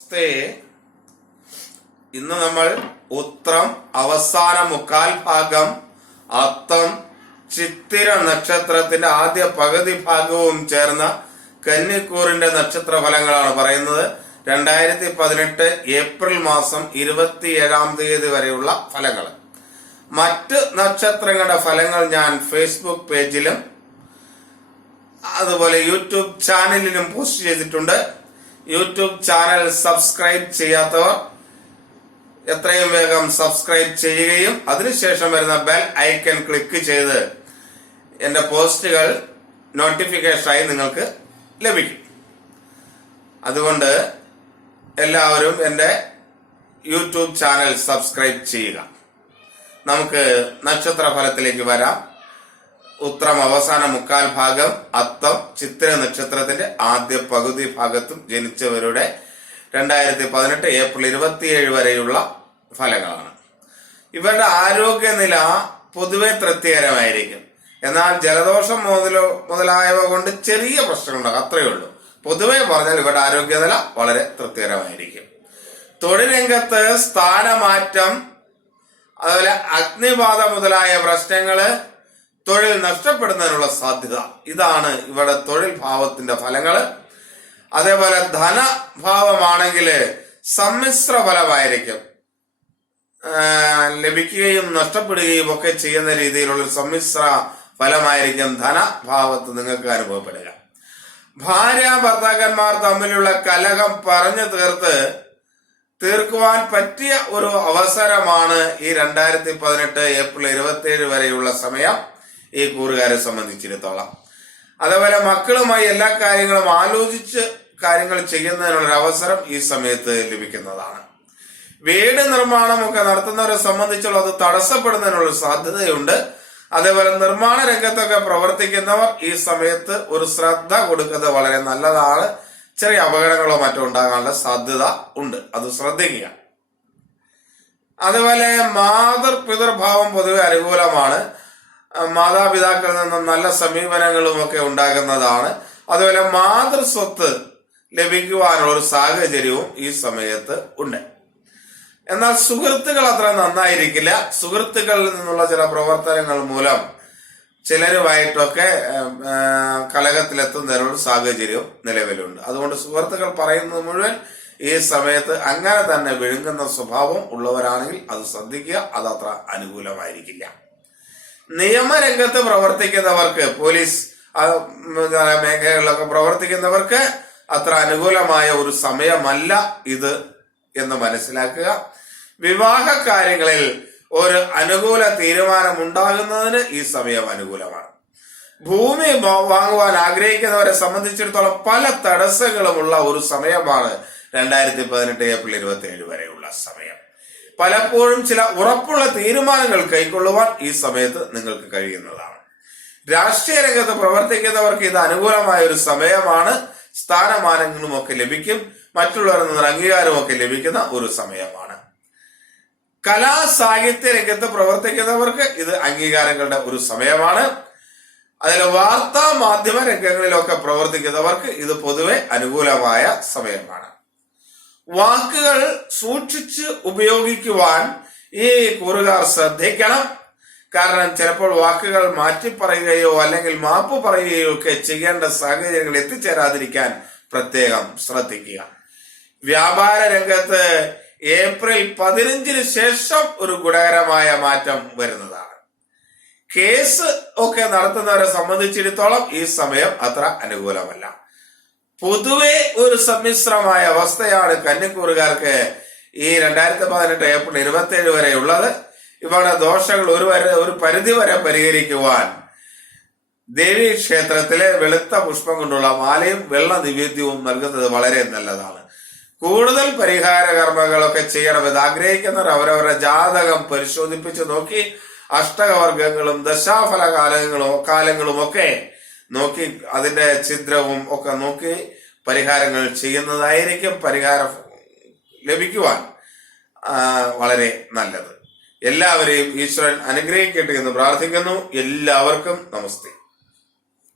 നമസ്തേ. ഇന്ന് നമ്മൾ ഉത്രം അവസാന മുക്കാൽ ഭാഗം അത്തം ചിത്തിര നക്ഷത്രത്തിന്റെ ആദ്യ പകുതി ഭാഗവും ചേർന്ന കന്നിക്കൂറിന്റെ നക്ഷത്ര ഫലങ്ങളാണ് പറയുന്നത്. രണ്ടായിരത്തി പതിനെട്ട് ഏപ്രിൽ മാസം ഇരുപത്തിയേഴാം തീയതി വരെയുള്ള ഫലങ്ങൾ. മറ്റ് നക്ഷത്രങ്ങളുടെ ഫലങ്ങൾ ഞാൻ ഫേസ്ബുക്ക് പേജിലും അതുപോലെ യൂട്യൂബ് ചാനലിലും പോസ്റ്റ് ചെയ്തിട്ടുണ്ട്. യൂട്യൂബ് ചാനൽ സബ്സ്ക്രൈബ് ചെയ്യാത്തവർ എത്രയും വേഗം സബ്സ്ക്രൈബ് ചെയ്യുകയും അതിനുശേഷം വരുന്ന ബെൽ ഐക്കൺ ക്ലിക്ക് ചെയ്ത് എന്റെ പോസ്റ്റുകൾ നോട്ടിഫിക്കേഷനായി നിങ്ങൾക്ക് ലഭിക്കും. അതുകൊണ്ട് എല്ലാവരും എന്റെ യൂട്യൂബ് ചാനൽ സബ്സ്ക്രൈബ് ചെയ്യുക. നമുക്ക് നക്ഷത്ര ഫലത്തിലേക്ക് വരാം. ഉത്രം അവസാന മുക്കാൽ ഭാഗം അത്തം ചിത്ര നക്ഷത്രത്തിന്റെ ആദ്യ പകുതി ഭാഗത്തും ജനിച്ചവരുടെ രണ്ടായിരത്തി പതിനെട്ട് ഏപ്രിൽ ഇരുപത്തിയേഴ് വരെയുള്ള ഫലങ്ങളാണ്. ഇവരുടെ ആരോഗ്യനില പൊതുവെ തൃപ്തികരമായിരിക്കും. എന്നാൽ ജലദോഷം മുതലോ മുതലായവ കൊണ്ട് ചെറിയ പ്രശ്നങ്ങളുണ്ടാകും അത്രയേ ഉള്ളൂ. പൊതുവെ പറഞ്ഞാൽ ഇവരുടെ ആരോഗ്യനില വളരെ തൃപ്തികരമായിരിക്കും. തൊഴിൽ രംഗത്ത് സ്ഥാനമാറ്റം അതുപോലെ അഗ്നിബാധ മുതലായ പ്രശ്നങ്ങൾ തൊഴിൽ നഷ്ടപ്പെടുന്നതിനുള്ള സാധ്യത. ഇതാണ് ഇവിടെ തൊഴിൽ ഭാവത്തിന്റെ ഫലങ്ങൾ. അതേപോലെ ധനഭാവമാണെങ്കിൽ സമ്മിശ്ര ഫലമായിരിക്കും ലഭിക്കുകയും നഷ്ടപ്പെടുകയും ഒക്കെ ചെയ്യുന്ന രീതിയിലുള്ള സമ്മിശ്ര ഫലമായിരിക്കും ധനഭാവത്ത് നിങ്ങൾക്ക് അനുഭവപ്പെടുക. ഭാര്യ ഭർത്താക്കന്മാർ തമ്മിലുള്ള കലഹം പറഞ്ഞു തീർത്ത് തീർക്കുവാൻ പറ്റിയ ഒരു അവസരമാണ് ഈ രണ്ടായിരത്തി പതിനെട്ട് ഏപ്രിൽ ഇരുപത്തിയേഴ് വരെയുള്ള സമയം. ഈ കൂറുകാരെ സംബന്ധിച്ചിടത്തോളം. അതേപോലെ മക്കളുമായി എല്ലാ കാര്യങ്ങളും ആലോചിച്ച് കാര്യങ്ങൾ ചെയ്യുന്നതിനുള്ള അവസരം ഈ സമയത്ത് ലഭിക്കുന്നതാണ്. വീട് നിർമ്മാണമൊക്കെ നടത്തുന്നവരെ സംബന്ധിച്ചുള്ള അത് തടസ്സപ്പെടുന്നതിനുള്ള സാധ്യതയുണ്ട്. അതേപോലെ നിർമ്മാണ രംഗത്തൊക്കെ പ്രവർത്തിക്കുന്നവർ ഈ സമയത്ത് ഒരു ശ്രദ്ധ കൊടുക്കുന്നത് വളരെ നല്ലതാണ്. ചെറിയ അപകടങ്ങളോ മറ്റോ ഉണ്ടാകാനുള്ള സാധ്യത ഉണ്ട്. അത് ശ്രദ്ധിക്കുക. അതുപോലെ മാതൃ പിതൃഭാവം പൊതുവെ അനുകൂലമാണ്. മാതാപിതാക്കളിൽ നിന്നും നല്ല സമീപനങ്ങളും ഒക്കെ ഉണ്ടാകുന്നതാണ്. അതുപോലെ മാതൃസ്വത്ത് ലഭിക്കുവാനുള്ള ഒരു സാഹചര്യവും ഈ സമയത്ത് ഉണ്ട്. എന്നാൽ സുഹൃത്തുക്കൾ അത്ര നന്നായിരിക്കില്ല. സുഹൃത്തുക്കളിൽ നിന്നുള്ള ചില പ്രവർത്തനങ്ങൾ മൂലം ചിലരുമായിട്ടൊക്കെ കലഹത്തിലെത്തുന്നതിനുള്ള സാഹചര്യവും നിലവിലുണ്ട്. അതുകൊണ്ട് സുഹൃത്തുക്കൾ പറയുന്നത് മുഴുവൻ ഈ സമയത്ത് അങ്ങനെ തന്നെ വിഴുങ്ങുന്ന സ്വഭാവം ഉള്ളവരാണെങ്കിൽ അത് ശ്രദ്ധിക്കുക. അത് അത്ര അനുകൂലമായിരിക്കില്ല. നിയമരംഗത്ത് പ്രവർത്തിക്കുന്നവർക്ക് പോലീസ് മേഖലകളിലൊക്കെ പ്രവർത്തിക്കുന്നവർക്ക് അത്ര അനുകൂലമായ ഒരു സമയമല്ല ഇത് എന്ന് മനസ്സിലാക്കുക. വിവാഹ കാര്യങ്ങളിൽ ഒരു അനുകൂല തീരുമാനം ഉണ്ടാകുന്നതിന് ഈ സമയം അനുകൂലമാണ്. ഭൂമി വാങ്ങുവാൻ ആഗ്രഹിക്കുന്നവരെ സംബന്ധിച്ചിടത്തോളം പല തടസ്സങ്ങളുമുള്ള ഒരു സമയമാണ് രണ്ടായിരത്തി പതിനെട്ട് ഏപ്രിൽ ഇരുപത്തി ഏഴ് വരെയുള്ള സമയം. പലപ്പോഴും ചില ഉറപ്പുള്ള തീരുമാനങ്ങൾ കൈക്കൊള്ളുവാൻ ഈ സമയത്ത് നിങ്ങൾക്ക് കഴിയുന്നതാണ്. രാഷ്ട്രീയ രംഗത്ത് പ്രവർത്തിക്കുന്നവർക്ക് ഇത് അനുകൂലമായ ഒരു സമയമാണ്. സ്ഥാനമാനങ്ങളും ഒക്കെ ലഭിക്കും. മറ്റുള്ളവരിൽ നിന്ന് അംഗീകാരമൊക്കെ ലഭിക്കുന്ന ഒരു സമയമാണ്. കലാ സാഹിത്യ രംഗത്ത് പ്രവർത്തിക്കുന്നവർക്ക് ഇത് അംഗീകാരങ്ങളുടെ ഒരു സമയമാണ്. അതിൽ വാർത്താ മാധ്യമ രംഗങ്ങളിലൊക്കെ പ്രവർത്തിക്കുന്നവർക്ക് ഇത് പൊതുവെ അനുകൂലമായ സമയമാണ്. വാക്കുകൾ സൂക്ഷിച്ച് ഉപയോഗിക്കുവാൻ ഈ കൂറുകാർ ശ്രദ്ധിക്കണം. കാരണം ചിലപ്പോൾ വാക്കുകൾ മാറ്റി പറയുകയോ അല്ലെങ്കിൽ മാപ്പ് പറയുകയോ ഒക്കെ ചെയ്യേണ്ട സാഹചര്യങ്ങൾ എത്തിച്ചേരാതിരിക്കാൻ പ്രത്യേകം ശ്രദ്ധിക്കുക. വ്യാപാര രംഗത്ത് ഏപ്രിൽ പതിനഞ്ചിന് ശേഷം ഒരു ഗുണകരമായ മാറ്റം വരുന്നതാണ്. കേസ് ഒക്കെ നടത്തുന്നവരെ സംബന്ധിച്ചിടത്തോളം ഈ സമയം അത്ര അനുകൂലമല്ല. പൊതുവെ ഒരു സമ്മിശ്രമായ അവസ്ഥയാണ് കന്നിക്കൂറുകാർക്ക് ഈ രണ്ടായിരത്തി പതിനെട്ട് ഏപ്രിൽ ഇരുപത്തി ഏഴ് വരെ ഉള്ളത് ഇവരുടെ ദോഷങ്ങൾ ഒരു വരെ ഒരു പരിധി വരെ പരിഹരിക്കുവാൻ ദേവി ക്ഷേത്രത്തിലെ വെളുത്ത പുഷ്പം കൊണ്ടുള്ള മാലയും വെള്ള നിവേദ്യവും നൽകുന്നത് വളരെ നല്ലതാണ്. കൂടുതൽ പരിഹാര കർമ്മങ്ങളൊക്കെ ചെയ്യണമെന്ന് ആഗ്രഹിക്കുന്നവർ അവരവരുടെ ജാതകം പരിശോധിപ്പിച്ചു നോക്കി അഷ്ടകവർഗങ്ങളും ദശാഫല കാലങ്ങളും കാലങ്ങളും ഒക്കെ നോക്കി അതിന്റെ ഛിദ്രവും ഒക്കെ നോക്കി പരിഹാരങ്ങൾ ചെയ്യുന്നതായിരിക്കും പരിഹാരം ലഭിക്കുവാൻ വളരെ നല്ലത്. എല്ലാവരെയും ഈശ്വരൻ അനുഗ്രഹിക്കട്ടെ എന്ന് പ്രാർത്ഥിക്കുന്നു. എല്ലാവർക്കും നമസ്തേ.